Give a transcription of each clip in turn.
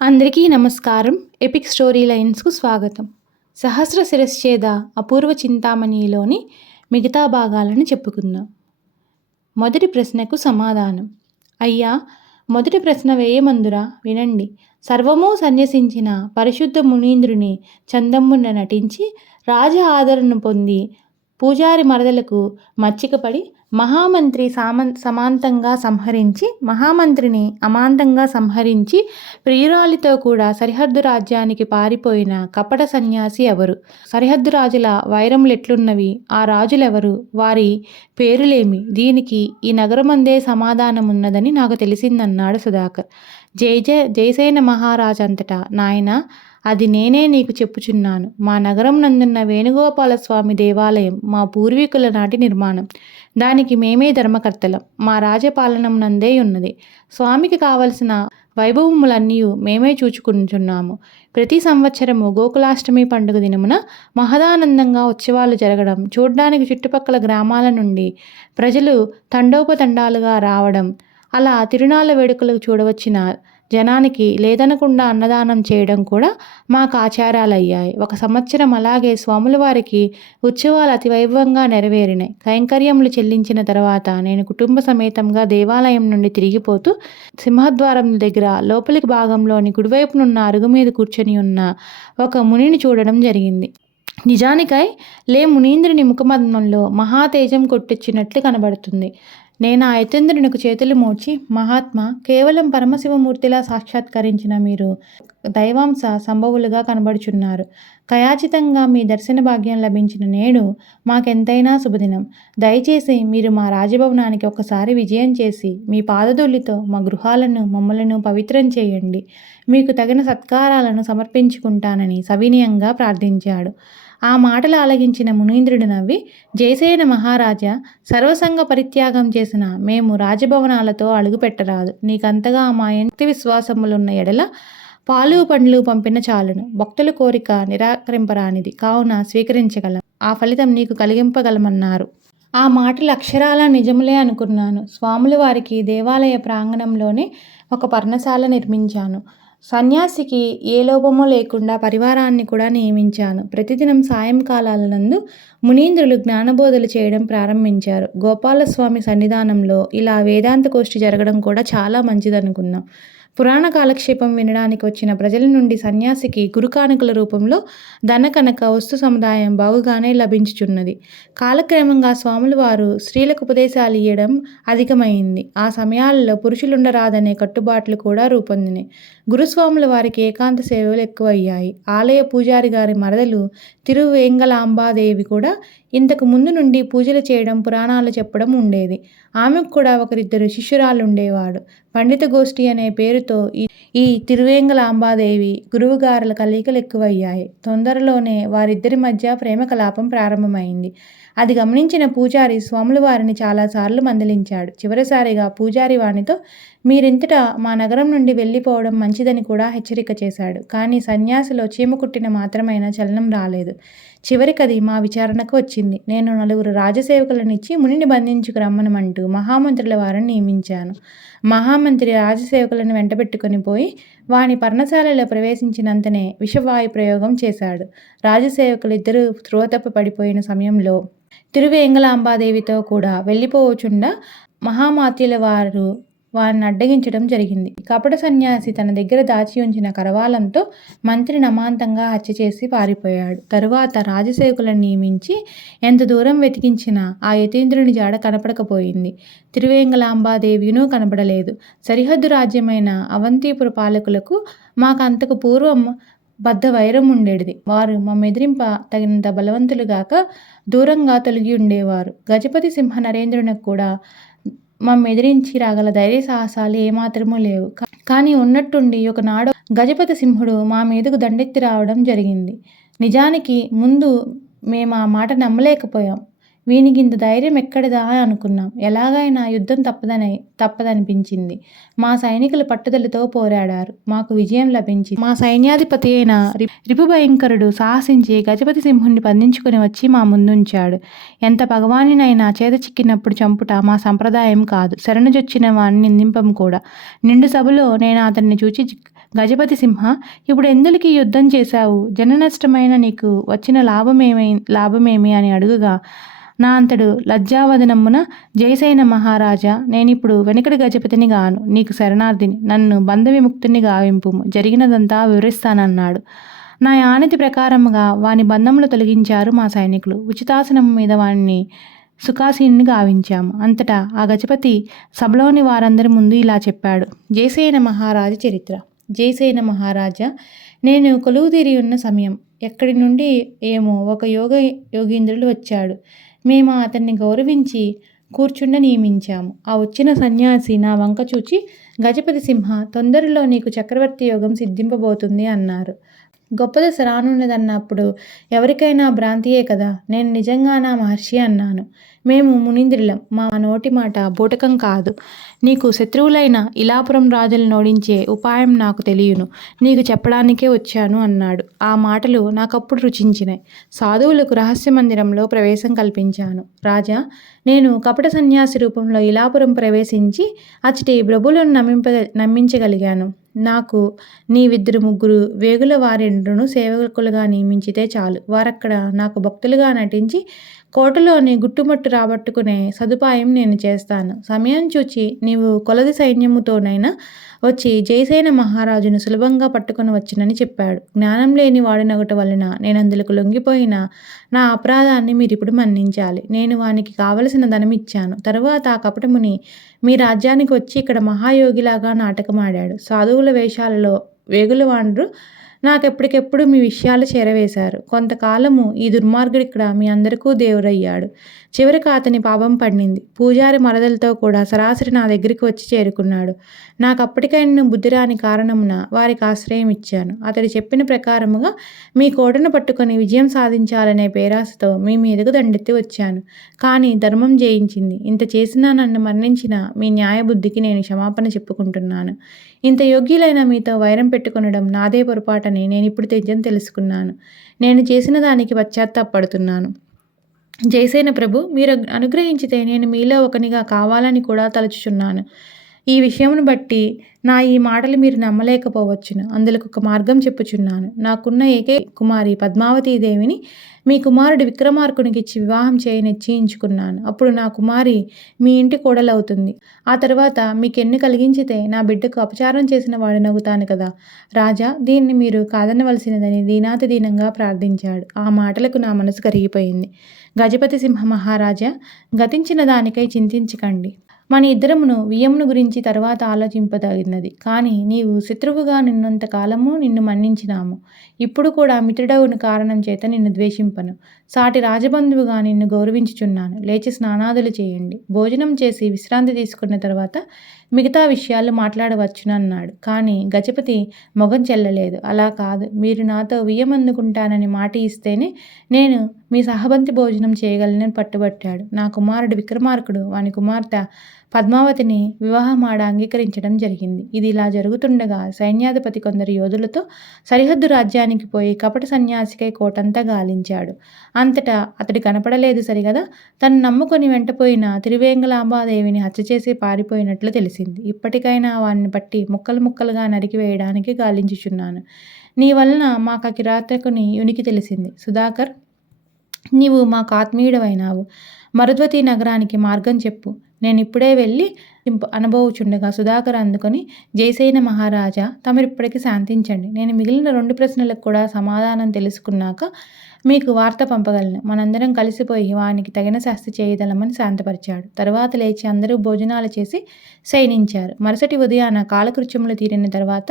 అందరికీ నమస్కారం. Epic story లైన్స్‌కు స్వాగతం. 'సహస్ర శిరశ్ఛేద అపూర్వ చింతామణి'లోని మిగతా భాగాలను చెప్పుకుందాం. మొదటి ప్రశ్నకు సమాధానం. అయ్యా, మొదటి ప్రశ్న వేయమందురా వినండి. సర్వమూ సన్యసించిన పరిశుద్ధ మునీంద్రుని చందమ్మున నటించి రాజ ఆదరణ పొంది పూజారి మరదలకు మచ్చికపడి మహామంత్రిని అమాంతంగా సంహరించి ప్రియురాలితో కూడా సరిహద్దు రాజ్యానికి పారిపోయిన కపట సన్యాసి ఎవరు? సరిహద్దు రాజుల వైరములెట్లున్నవి? ఆ రాజులెవరు? వారి పేరులేమి? దీనికి ఈ నగరమందే సమాధానమున్నదని నాకు తెలిసిందన్నాడు సుధాకర్. జయసేన మహారాజంతటా, నాయనా, అది నేనే నీకు చెప్పుచున్నాను. మా నగరం నందున్న వేణుగోపాలస్వామి దేవాలయం మా పూర్వీకుల నాటి నిర్మాణం. దానికి మేమే ధర్మకర్తలం. మా రాజపాలనం నందే ఉన్నది. స్వామికి కావలసిన వైభవములన్నీ మేమే చూచుకుంటున్నాము. ప్రతి సంవత్సరము గోకులాష్టమి పండుగ దినమున మహదానందంగా ఉత్సవాలు జరగడం, చూడ్డానికి చుట్టుపక్కల గ్రామాల నుండి ప్రజలు తండోపతండాలుగా రావడం, అలా తిరునాళ్ళ వేడుకలకు చూడవచ్చిన జనానికి లేదనకుండా అన్నదానం చేయడం కూడా మాకు ఆచారాలయ్యాయి. ఒక సంవత్సరం అలాగే స్వాముల వారికి ఉత్సవాలు అతి వైభవంగా నెరవేరినాయి. కైంకర్యములు చెల్లించిన తర్వాత నేను కుటుంబ సమేతంగా దేవాలయం నుండి తిరిగిపోతూ సింహద్వారం దగ్గర లోపలికి భాగంలోని కుడివైపునున్న అరుగు మీద కూర్చొని ఉన్న ఒక మునిని చూడడం జరిగింది. నిజానికై మునీంద్రుని ముఖమద్మంలో మహాతేజం కొట్టించినట్లు కనబడుతుంది. నేను ఆ యతీంద్రునికి చేతులు మోడ్చి, మహాత్మా, కేవలం పరమశివమూర్తిలా సాక్షాత్కరించిన మీరు దైవాంశ సంభవులుగా కనబడుచున్నారు. కయాచితంగా మీ దర్శన భాగ్యం లభించిన నేడు మాకెంతైనా శుభదినం. దయచేసి మీరు మా రాజభవనానికి ఒకసారి విజయం చేసి మీ పాదధూళితో మా గృహాలను మమ్మలను పవిత్రం చేయండి. మీకు తగిన సత్కారాలను సమర్పించుకుంటానని సవినయంగా ప్రార్థించాడు. ఆ మాటలు ఆలగించిన మునీంద్రుడు నవ్వి, జయసేన మహారాజా, సర్వసంగ పరిత్యాగం చేసిన మేము రాజభవనాలతో అడుగుపెట్టరాదు. నీకంతగా మా ఎంతి విశ్వాసములున్న ఎడల పాలు పండ్లు పంపిన చాలును. భక్తుల కోరిక నిరాకరింపరానిది కావున స్వీకరించగలం. ఆ ఫలితం నీకు కలిగింపగలమన్నారు. ఆ మాటలు అక్షరాల నిజములే అనుకున్నాను. స్వాముల వారికి దేవాలయ ప్రాంగణంలోనే ఒక పర్ణశాల నిర్మించాను. సన్యాసికి ఏ లోపమూ లేకుండా పరివారాన్ని కూడా నియమించాను. ప్రతిదినం సాయంకాలాలందు మునీంద్రులు జ్ఞానబోధలు చేయడం ప్రారంభించారు. గోపాలస్వామి సన్నిధానంలో ఇలా వేదాంత గోష్ఠి జరగడం కూడా చాలా మంచిదనుకున్నాం. పురాణ కాలక్షేపం వినడానికి వచ్చిన ప్రజల నుండి సన్యాసికి గురుకానుకల రూపంలో ధనకనక వస్తు సముదాయం బాగుగానే లభించుచున్నది. కాలక్రమంగా స్వాముల వారు స్త్రీలకు ఉపదేశాలు ఇయ్యడం అధికమైంది. ఆ సమయాలలో పురుషులుండరాదనే కట్టుబాట్లు కూడా రూపొందినాయి. గురుస్వాముల వారికి ఏకాంత సేవలు ఎక్కువయ్యాయి. ఆలయ పూజారి గారి మరదలు తిరువేంగళాంబాదేవి కూడా ఇంతకు ముందు నుండి పూజలు చేయడం, పురాణాలు చెప్పడం ఉండేది. ఆమెకు కూడా ఒకరిద్దరు శిష్యురాలు ఉండేవాడు. పండిత గోష్ఠి అనే పేరుతో ఈ తిరువేంగళాంబాదేవి గురువుగారుల కలయికలు ఎక్కువయ్యాయి. తొందరలోనే వారిద్దరి మధ్య ప్రేమ కలాపం ప్రారంభమైంది. అది గమనించిన పూజారి స్వాముల వారిని చాలాసార్లు మందలించాడు. చివరిసారిగా పూజారి వానితో, మీరింతటా మా నగరం నుండి వెళ్ళిపోవడం మంచిదని కూడా హెచ్చరిక చేశాడు. కానీ సన్యాసిలో చీమ కుట్టిన మాత్రమైనా చలనం రాలేదు. చివరికది మా విచారణకు వచ్చింది. నేను 4 రాజసేవకులనిచ్చి మునిని బంధించుకు రమ్మనమంటూ మహామంత్రుల వారిని నియమించాను. మహామంత్రి రాజసేవకులను వెంటబెట్టుకొని పోయి వాని పర్ణశాలలో ప్రవేశించినంతనే విషవాయు ప్రయోగం చేశాడు. రాజసేవకులిద్దరూ త్రోతప్ప పడిపోయిన సమయంలో తిరువేంగళాంబాదేవితో కూడా వెళ్ళిపోవచుండా మహామాత్యుల వారు వారిని అడ్డగించడం జరిగింది. కపట సన్యాసి తన దగ్గర దాచి ఉంచిన కరవాలంతో మంత్రిని అమాంతంగా హత్య చేసి పారిపోయాడు. తరువాత రాజసేవకులను నియమించి ఎంత దూరం వెతికించినా ఆ యతీంద్రుని జాడ కనపడకపోయింది. తిరువేంగళాంబాదేవినూ కనపడలేదు. సరిహద్దు రాజ్యమైన అవంతిపుర పాలకులకు మాకంతకు పూర్వం బద్ధ వైరం ఉండేది. వారు మమ్మెదిరింప తగినంత బలవంతులుగాక దూరంగా తొలగి ఉండేవారు. గజపతి సింహ నరేంద్రునికి కూడా మమ్మెదిరించి రాగల ధైర్య సాహసాలు ఏమాత్రమూ లేవు. కానీ ఉన్నట్టుండి ఒకనాడు గజపతి సింహుడు మా మీదకు దండెత్తి రావడం జరిగింది. నిజానికి ముందు మేము ఆ మాట నమ్మలేకపోయాం. వీనికింత ధైర్యం ఎక్కడిదా అనుకున్నాం. ఎలాగైనా యుద్ధం తప్పదనిపించింది. మా సైనికులు పట్టుదలతో పోరాడారు. మాకు విజయం లభించింది. మా సైన్యాధిపతి అయిన రిపుభయంకరుడు సాహసించి గజపతి సింహుణ్ణి బంధించుకుని వచ్చి మా ముందుంచాడు. ఎంత భగవానినైనా చేత చిక్కినప్పుడు చంపుట మా సంప్రదాయం కాదు. శరణుజొచ్చిన వాణ్ణి నిందింపం కూడా. నిండు సభలో నేను అతన్ని చూచి, గజపతి సింహ, ఇప్పుడు ఎందులకి యుద్ధం చేశావు? జననష్టమైన నీకు వచ్చిన లాభమేమి అని అడుగుగా, నా అంతడు లజ్జావదనమున, జయసేన మహారాజా, నేనిప్పుడు వెనుకటి గజపతిని గాను, నీకు శరణార్థిని, నన్ను బంధ విముక్తుని గావింపుము, జరిగినదంతా వివరిస్తానన్నాడు. నా ఆనతి ప్రకారముగా వాని బంధములు తొలగించారు మా సైనికులు. ఉచితాసనం మీద వాణ్ణి సుఖాసీనుని గావించాము. అంతటా ఆ గజపతి సభలోని వారందరి ముందు ఇలా చెప్పాడు. జయసేన మహారాజ చరిత్ర. జయసేన మహారాజా, నేను కొలువుదీరి ఉన్న సమయం, ఎక్కడి నుండి ఏమో ఒక యోగీంద్రుడు వచ్చాడు. మేము అతన్ని గౌరవించి కూర్చుండ నియమించాము. ఆ వచ్చిన సన్యాసి నా వంక చూచి, గజపతి సింహ, తొందరలో నీకు చక్రవర్తి యోగం సిద్ధింపబోతుంది అన్నారు. గొప్ప దశ రానున్నదన్నప్పుడు ఎవరికైనా భ్రాంతియే కదా. నేను నిజంగా నా మహర్షి అన్నాను. మేము మునీంద్రులం, మా నోటి మాట బూటకం కాదు. నీకు శత్రువులైన ఇలాపురం రాజులను ఓడించే ఉపాయం నాకు తెలియను, నీకు చెప్పడానికే వచ్చాను అన్నాడు. ఆ మాటలు నాకప్పుడు రుచించినాయి. సాధువులకు రహస్య మందిరంలో ప్రవేశం కల్పించాను. రాజా, నేను కపట సన్యాసి రూపంలో ఇలాపురం ప్రవేశించి అచ్చటి ప్రభువులను నమ్మించగలిగాను. నాకు నీవిద్దరు ముగ్గురు వేగుల వారెండ్రును సేవకులుగా నియమించితే చాలు. వారక్కడ నాకు భక్తులుగా నటించి కోటలోని గుట్టుమట్టు రాబట్టుకునే సదుపాయం నేను చేస్తాను. సమయం చూచి నీవు కొలది సైన్యముతోనైనా వచ్చి జయసేన మహారాజును సులభంగా పట్టుకొని వచ్చినని చెప్పాడు. జ్ఞానం లేని వాడినొకటి వలన నేను అందులకు లొంగిపోయిన నా అపరాధాన్ని మీరిప్పుడు మన్నించాలి. నేను వానికి కావలసిన ధనం ఇచ్చాను. తరువాత ఆ కపటముని మీ రాజ్యానికి వచ్చి ఇక్కడ మహాయోగిలాగా నాటకమాడాడు. సాధువుల వేషాలలో వేగులవాండ్రు నాకెప్పటికెప్పుడు మీ విషయాలు చేరవేశారు. కొంతకాలము ఈ దుర్మార్గుడు ఇక్కడ మీ అందరికీ దేవుడయ్యాడు. చివరికి అతని పాపం పడింది. పూజారి మరదలతో కూడా సరాసరి నా దగ్గరికి వచ్చి చేరుకున్నాడు. నాకప్పటికైనా బుద్ధి రాని కారణమున వారికి ఆశ్రయం ఇచ్చాను. అతడు చెప్పిన ప్రకారముగా మీ కోటను పట్టుకొని విజయం సాధించాలనే పేరాసతో మీ మీదకు దండెత్తి వచ్చాను. కానీ ధర్మం జయించింది. ఇంత చేసినా నన్ను మరణించిన మీ న్యాయబుద్ధికి నేను క్షమాపణ చెప్పుకుంటున్నాను. ఇంత యోగ్యులైన మీతో వైరం పెట్టుకొనడం నాదే పొరపాటని నేనిప్పుడు నిజం తెలుసుకున్నాను. నేను చేసిన దానికి పశ్చాత్తాపడుతున్నాను. జయసేన ప్రభు, మీరు అనుగ్రహించితే నేను మీలో ఒకనిగా కావాలని కూడా తలుచుచున్నాను. ఈ విషయమును బట్టి నా ఈ మాటలు మీరు నమ్మలేకపోవచ్చును. అందులకు ఒక మార్గం చెప్పుచున్నాను. నాకున్న ఏకే కుమారి పద్మావతీదేవిని మీ కుమారుడు విక్రమార్కునికి ఇచ్చి వివాహం నిశ్చయించుకున్నాను. అప్పుడు నా కుమారి మీ ఇంటి కోడలవుతుంది. ఆ తర్వాత మీకెన్ని కలిగించితే నా బిడ్డకు అపచారం చేసిన వాడు నవ్వుతాను కదా. రాజా, దీన్ని మీరు కాదనవలసినదని దీనాతిదీనంగా ప్రార్థించాడు. ఆ మాటలకు నా మనసు కరిగిపోయింది. గజపతి సింహ మహారాజా, గతించిన దానికై చింతించకండి. మన ఇద్దరమును వియ్యమును గురించి తర్వాత ఆలోచింపదగినది. కానీ నీవు శత్రువుగా నిన్నంత కాలము నిన్ను మన్నించినాము. ఇప్పుడు కూడా మిత్రుడవుని కారణం చేత నిన్ను ద్వేషింపను. సాటి రాజబంధువుగా నిన్ను గౌరవించుచున్నాను. లేచి స్నానాదులు చేయండి. భోజనం చేసి విశ్రాంతి తీసుకున్న తర్వాత మిగతా విషయాలు మాట్లాడవచ్చునన్నాడు. కానీ గజపతి మొగం చెల్లలేదు. అలా కాదు, మీరు నాతో వియ్యమందుకుంటానని మాట ఇస్తేనే నేను మీ సహబంతి భోజనం చేయగలనని పట్టుబట్టాడు. నా కుమారుడు విక్రమార్కుడు వాని కుమార్తె పద్మావతిని వివాహమాడ అంగీకరించడం జరిగింది. ఇది ఇలా జరుగుతుండగా సైన్యాధిపతి కొందరు యోధులతో సరిహద్దు రాజ్యానికి పోయి కపట సన్యాసికై కోటంతా గాలించాడు. అంతటా అతడు కనపడలేదు సరిగదా. తను నమ్ముకొని వెంటపోయిన తిరువేంగలాంబాదేవిని హత్య చేసి పారిపోయినట్లు తెలిసింది. ఇప్పటికైనా వారిని పట్టి ముక్కలు ముక్కలుగా నరికివేయడానికి గాలించుచున్నాను. నీ వలన మాకు కిరాతకుని ఉనికి తెలిసింది. సుధాకర్, నీవు మాకు ఆత్మీయుడవైనావు. మరుద్వతి నగరానికి మార్గం చెప్పు. నేను ఇప్పుడే వెళ్ళి అనుభవించుండగా సుధాకర్ అందుకొని, జయసేన మహారాజా, తమరిప్పటికి శాంతించండి. నేను మిగిలిన 2 ప్రశ్నలకు కూడా సమాధానం తెలుసుకున్నాక మీకు వార్త పంపగలను. మనందరం కలిసిపోయి వానికి తగిన శాస్తి చేయదలమని శాంతపరిచాడు. తర్వాత లేచి అందరూ భోజనాలు చేసి శయనించారు. మరుసటి ఉదయాన కాలకృత్యములు తీరిన తర్వాత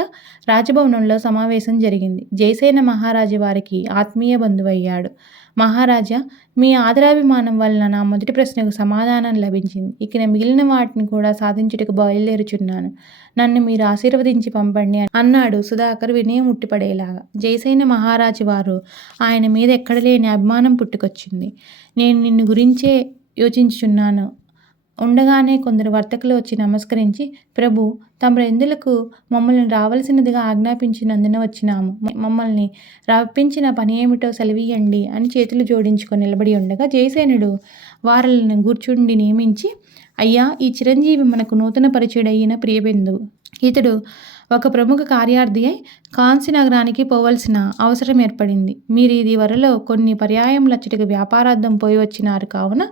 రాజభవనంలో సమావేశం జరిగింది. జయసేన మహారాజు వారికి ఆత్మీయ బంధువయ్యాడు. మహారాజా, మీ ఆదరాభిమానం వలన నా మొదటి ప్రశ్నకు సమాధానం లభించింది. ఇక మిగిలిన వాటిని కూడా సాధించుటకు బయలుదేరుచున్నాను. నన్ను మీరు ఆశీర్వదించి పంపండి అన్నాడు సుధాకర్ వినయం ఉట్టిపడేలాగా. జయసేన మహారాజు వారు ఆయన మీద ఎక్కడలేని అభిమానం పుట్టుకొచ్చింది. నేను నిన్ను గురించే యోచించుచున్నాను ఉండగానే కొందరు వర్తకులు వచ్చి నమస్కరించి, ప్రభు, తమరెందులకు మమ్మల్ని రావలసినదిగా ఆజ్ఞాపించినందున వచ్చినాము. మమ్మల్ని రప్పించిన పని ఏమిటో సెలవీయండి అని చేతులు జోడించుకొని నిలబడి ఉండగా జయసేనుడు వారలను గూర్చుండి నియమించి, అయ్యా, ఈ చిరంజీవి మనకు నూతన పరిచయుడైన ప్రియబిందువు. ఇతడు ఒక ప్రముఖ కార్యార్థి అయి కాంసి నగరానికి పోవలసిన అవసరం ఏర్పడింది. మీరు ఇది వరలో కొన్ని పర్యాయములచ్చటికి వ్యాపారార్థం పోయి వచ్చినారు కావున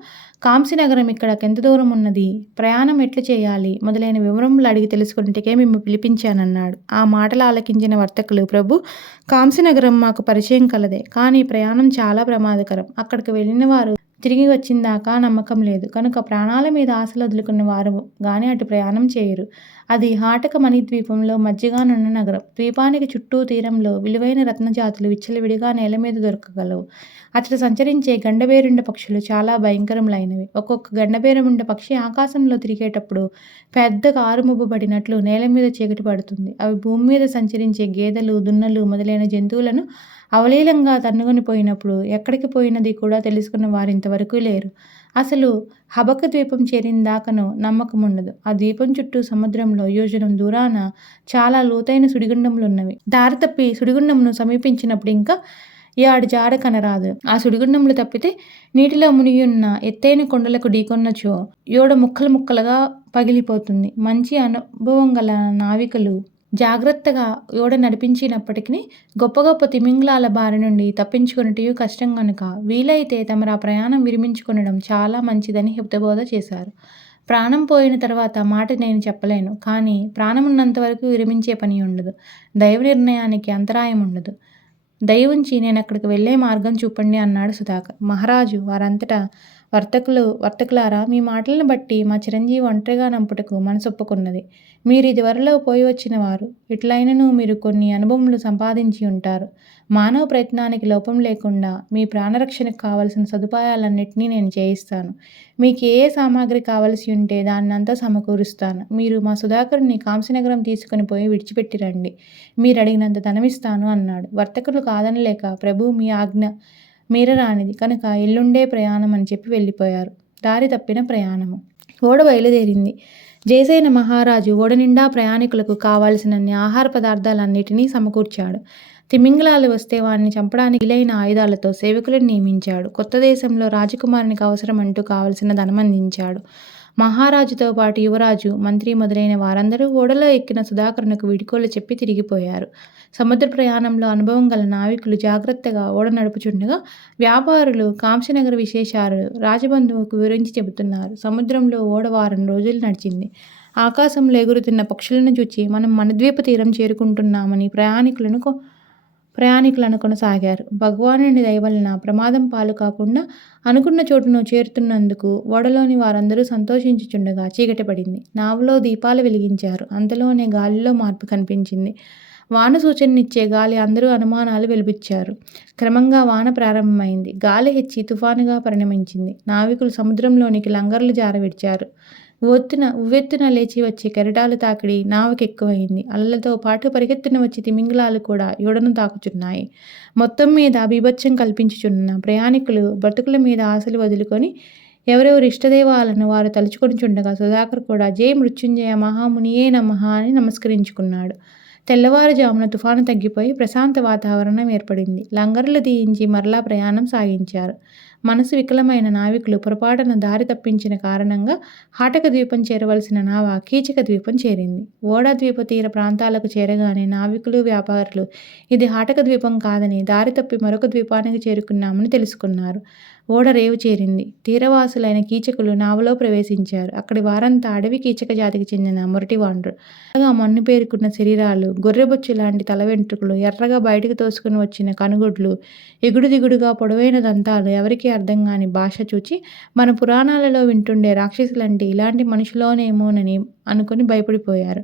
కాంసీనగరం ఇక్కడకెంత దూరం ఉన్నది, ప్రయాణం ఎట్లు చేయాలి మొదలైన వివరములు అడిగి తెలుసుకున్నట్టుకే మేము పిలిపించానన్నాడు. ఆ మాటలు ఆలకించిన వర్తకులు, ప్రభు, కాంసీనగరం మాకు పరిచయం కలదే, కానీ ప్రయాణం చాలా ప్రమాదకరం. అక్కడికి వెళ్ళిన వారు తిరిగి వచ్చిందాకా నమ్మకం లేదు. కనుక ప్రాణాల మీద ఆశలు వదులుకున్న వారు గాని అటు ప్రయాణం చేయరు. అది హాటక మణిద్వీపంలో మధ్యగానున్న నగరం. ద్వీపానికి చుట్టూ తీరంలో విలువైన రత్నజాతులు విచ్చలవిడిగా నేల మీద దొరకగలవు. అతడు సంచరించే గండబేరుండ పక్షులు చాలా భయంకరములైనవి. ఒక్కొక్క గండబేరుండ పక్షి ఆకాశంలో తిరిగేటప్పుడు పెద్ద కారుముబ్బబడినట్లు నేల మీద చీకటి పడుతుంది. అవి భూమి మీద సంచరించే గేదెలు, దున్నలు మొదలైన జంతువులను అవలీలంగా తన్నుకొని పోయినప్పుడు ఎక్కడికి పోయినది కూడా తెలుసుకున్న వారు ఇంతవరకు లేరు. అసలు హబక ద్వీపం చేరిందాకను నమ్మకం ఉండదు. ఆ ద్వీపం చుట్టూ సముద్రంలో యోజనం దూరాన చాలా లోతైన సుడిగుండములున్నవి. దారి తప్పి సుడిగుండమును సమీపించినప్పుడు ఇంకా యాడి జాడ కనరాదు. ఆ సుడిగుండములు తప్పితే నీటిలో మునిగి ఉన్న ఎత్తైన కొండలకు ఢీకొన్నచో యోడ ముక్కలు ముక్కలుగా పగిలిపోతుంది. మంచి అనుభవం గల నావికులు జాగ్రత్తగా ఓడ నడిపించినప్పటికీ గొప్ప గొప్ప తిమింగలాల బారి నుండి తప్పించుకొనుటయు కష్టం కనుక వీలైతే తమరు ఆ ప్రయాణం విరమించుకొనడం చాలా మంచిదని హితబోధ చేశారు. ప్రాణం పోయిన తర్వాత మాట నేను చెప్పలేను, కానీ ప్రాణం ఉన్నంత వరకు విరమించే పని ఉండదు. దైవ నిర్ణయానికి అంతరాయం ఉండదు. దయ ఉంచి నేను అక్కడికి వెళ్ళే మార్గం చూపండి అన్నాడు సుధాకర్. మహారాజు వారంతటా వర్తకులారా, మీ మాటలను బట్టి మా చిరంజీవి ఒంటరిగా నంపుటకు మనసొప్పుకున్నది. మీరు ఇదివరలో పోయి వచ్చిన వారు. ఇట్లయినను మీరు కొన్ని అనుభవములు సంపాదించి ఉంటారు. మానవ ప్రయత్నానికి లోపం లేకుండా మీ ప్రాణరక్షణకు కావలసిన సదుపాయాలన్నింటినీ నేను చేయిస్తాను. మీకు ఏ సామాగ్రి కావలసి ఉంటే దాన్నంతా సమకూరుస్తాను. మీరు మా సుధాకరుని కాంసీనగరం తీసుకుని పోయి విడిచిపెట్టి రండి. మీరు అడిగినంత ధనమిస్తాను అన్నాడు. వర్తకులు కాదనలేక, ప్రభు, మీ ఆజ్ఞ మీరరానిది కనుక ఎల్లుండే ప్రయాణం అని చెప్పి వెళ్ళిపోయారు. దారి తప్పిన ప్రయాణము. ఓడ బయలుదేరింది. జయసేన మహారాజు ఓడ నిండా ప్రయాణికులకు కావాల్సినన్ని ఆహార పదార్థాలన్నిటినీ సమకూర్చాడు. తిమింగలాలు వస్తే వారిని చంపడానికి వీలైన ఆయుధాలతో సేవకులను నియమించాడు. కొత్త దేశంలో రాజకుమారునికి అవసరం అంటూ కావలసిన ధనం అందించాడు. మహారాజుతో పాటు యువరాజు, మంత్రి మొదలైన వారందరూ ఓడలో ఎక్కిన సుధాకరునకు వీడ్కోలు చెప్పి తిరిగిపోయారు. సముద్ర ప్రయాణంలో అనుభవం గల నావికులు జాగ్రత్తగా ఓడ నడుపుచుండగా వ్యాపారులు కాంసీనగర విశేషాలు రాజబంధువుకు వివరించి చెబుతున్నారు. సముద్రంలో ఓడ వారం రోజులు నడిచింది. ఆకాశంలో ఎగురుతున్న పక్షులను చూచి మనం మణిద్వీప తీరం చేరుకుంటున్నామని ప్రయాణికులను కొనసాగారు. భగవానుని దయ వలన ప్రమాదం పాలు కాకుండా అనుకున్న చోటును చేరుతున్నందుకు ఓడలోని వారందరూ సంతోషించుచుండగా చీకటి పడింది. నావలో దీపాలు వెలిగించారు. అంతలోనే గాలిలో మార్పు కనిపించింది. వాన సూచననిచ్చే గాలి అందరూ అనుమానాలు వెలిబుచ్చారు. క్రమంగా వాన ప్రారంభమైంది. గాలి హెచ్చి తుఫానుగా పరిణమించింది. నావికులు సముద్రంలోనికి లంగర్లు జారవిడిచారు. ఉవ్వెత్తున లేచి వచ్చే కెరటాలు తాకిడి నావకెక్కువైంది. అలలతో పాటు పరిగెత్తున వచ్చి తిమింగలాలు కూడా యోడను తాకుచున్నాయి. మొత్తం మీద బీభత్సం కల్పించుచున్న ప్రయాణికులు బ్రతుకుల మీద ఆశలు వదులుకొని ఎవరెవరి ఇష్టదేవాలను వారు తలుచుకొనిచుండగా సుధాకర్ కూడా జై మృత్యుంజయ మహామునియే నమః అని నమస్కరించుకున్నాడు. తెల్లవారుజామున తుఫాను తగ్గిపోయి ప్రశాంత వాతావరణం ఏర్పడింది. లంగర్లు తీయించి మరలా ప్రయాణం సాగించారు. మనసు వికలమైన నావికులు పొరపాటున దారి తప్పించిన కారణంగా హాటక ద్వీపం చేరవలసిన నావ కీచక ద్వీపం చేరింది. ఓడ ద్వీప తీర ప్రాంతాలకు చేరగానే నావికులు, వ్యాపారులు ఇది హాటక ద్వీపం కాదని, దారి తప్పి మరొక ద్వీపానికి చేరుకున్నామని తెలుసుకున్నారు. ఓడ రేవు చేరింది. తీరవాసులైన కీచకులు నావలో ప్రవేశించారు. అక్కడి వారంతా అడవి కీచక జాతికి చెందిన మొరటివాండ్రు. మన్ను పేరుకున్న శరీరాలు, గొర్రెబొచ్చు లాంటి తల వెంట్రుకలు, ఎర్రగా బయటకు తోసుకుని వచ్చిన కనుగొడ్లు, ఎగుడు దిగుడుగా పొడవైన దంతాలు, ఎవరికీ అర్థం కాని భాష చూచి మన పురాణాలలో వింటుండే రాక్షసులంటే ఇలాంటి మనుషులోనేమోనని అనుకుని భయపడిపోయారు.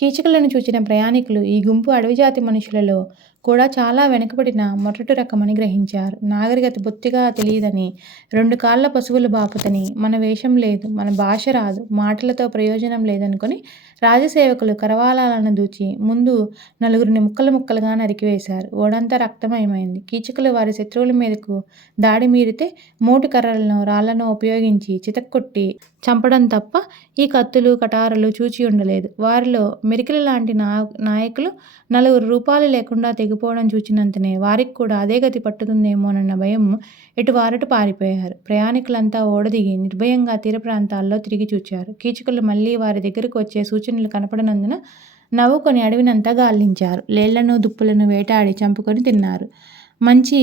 కీచకులను చూచిన ప్రయాణికులు ఈ గుంపు అడవిజాతి మనుషులలో కూడా చాలా వెనుకబడిన మొరటు రకమని గ్రహించారు. నాగరికత బొత్తిగా తెలియదని, 2 కాళ్ళ పశువుల బాపతని, మన వేషం లేదు, మన భాష రాదు, మాటలతో ప్రయోజనం లేదనుకొని రాజసేవకులు కరవాలాలను దూచి ముందు నలుగురిని ముక్కలు ముక్కలుగా నరికివేశారు. ఓడంతా రక్తమయమైంది. కీచకులు వారి శత్రువుల మీదకు దాడి మీరితే మోటు కర్రలను, రాళ్లను ఉపయోగించి చితక్కొట్టి చంపడం తప్ప ఈ కత్తులు, కటారులు చూచి ఉండలేదు. వారిలో మెరికల లాంటి నాయకులు 4 రూపాయలు లేకుండా తెగిపోవడం చూచినంతనే వారికి కూడా అదే గతి పట్టుతుందేమోనన్న భయం ఎటువారటు పారిపోయారు. ప్రయాణికులంతా ఓడదిగి నిర్భయంగా తీర ప్రాంతాల్లో తిరిగి చూచారు. కీచకులు మళ్లీ వారి దగ్గరకు వచ్చే సూచనలు కనపడనందున నవ్వుకొని అడవినంతా గాలించారు. లేళ్లను, దుప్పులను వేటాడి చంపుకొని తిన్నారు. మంచి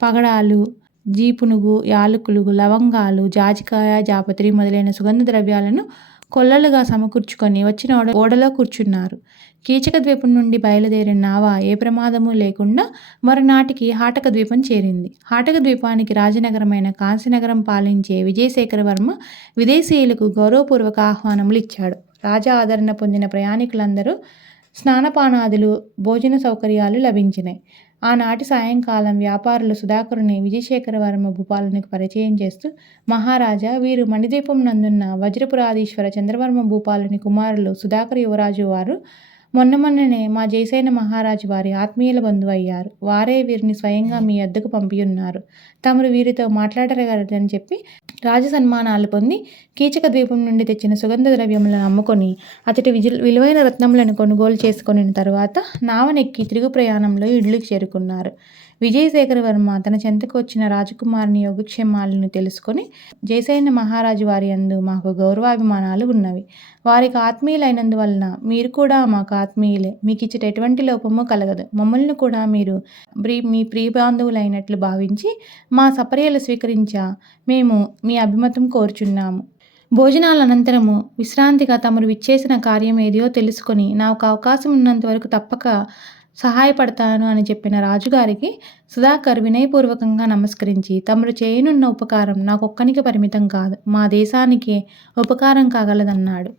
పగడాలు, జీపునుగు, యాలకులు, లవంగాలు, జాజికాయ, జాపత్రి మొదలైన సుగంధ ద్రవ్యాలను కొల్లలుగా సమకూర్చుకొని వచ్చిన ఓడలో కూర్చున్నారు. కీచక ద్వీపం నుండి బయలుదేరిన నావ ఏ ప్రమాదము లేకుండా మరునాటికి హాటక ద్వీపం చేరింది. హాటక ద్వీపానికి రాజనగరమైన కాంశీనగరం పాలించే విజయశేఖరవర్మ విదేశీయులకు గౌరవపూర్వక ఆహ్వానములు ఇచ్చాడు. రాజా ఆదరణ పొందిన ప్రయాణికులందరూ స్నానపానాదులు, భోజన సౌకర్యాలు లభించినాయి. ఆనాటి సాయంకాలం వ్యాపారులు సుధాకరుని విజయశేఖరవర్మ భూపాలునికి పరిచయం చేస్తూ, మహారాజా, వీరు మణిద్వీపం నందున్న వజ్రపురాధీశ్వర చంద్రవర్మ భూపాలుని కుమారులు సుధాకర్ యువరాజు వారు మొన్ననే మా జయసేన మహారాజు వారి ఆత్మీయుల బంధువు అయ్యారు. వారే వీరిని స్వయంగా మీ వద్దకు పంపియున్నారు. తమరు వీరితో మాట్లాడగలరని చెప్పి రాజ సన్మానాలు పొంది కీచక ద్వీపం నుండి తెచ్చిన సుగంధ ద్రవ్యములను అమ్ముకొని అతడి విలువైన రత్నములను కొనుగోలు చేసుకొని తరువాత నావనెక్కి తిరుగు ప్రయాణంలో ఇడ్లుకి చేరుకున్నారు. విజయశేఖరవర్మ తన చెంతకు వచ్చిన రాజకుమారుని యోగక్షేమాలను తెలుసుకొని, జయసేన మహారాజు వారి యందు మాకు గౌరవాభిమానాలు ఉన్నవి. వారికి ఆత్మీయులైనందువలన మీరు కూడా మాకు ఆత్మీయులే. మీకు ఇచ్చట ఎటువంటి లోపము కలగదు. మమ్మల్ని కూడా మీరు మీ ప్రియబాంధవులైనట్లు భావించి మా సపర్యలు స్వీకరించా మేము మీ అభిమతం కోరుచున్నాము. భోజనాల అనంతరము విశ్రాంతిగా తమరు విచ్చేసిన కార్యం ఏదియో తెలుసుకొని నాకు అవకాశం ఉన్నంత వరకు తప్పక సహాయపడతాను అని చెప్పిన రాజుగారికి సుధాకర్ వినయపూర్వకంగా నమస్కరించి, తమరు చేయనున్న ఉపకారం నాకొక్కనికి పరిమితం కాదు, మా దేశానికే ఉపకారం కాగలదన్నాడు.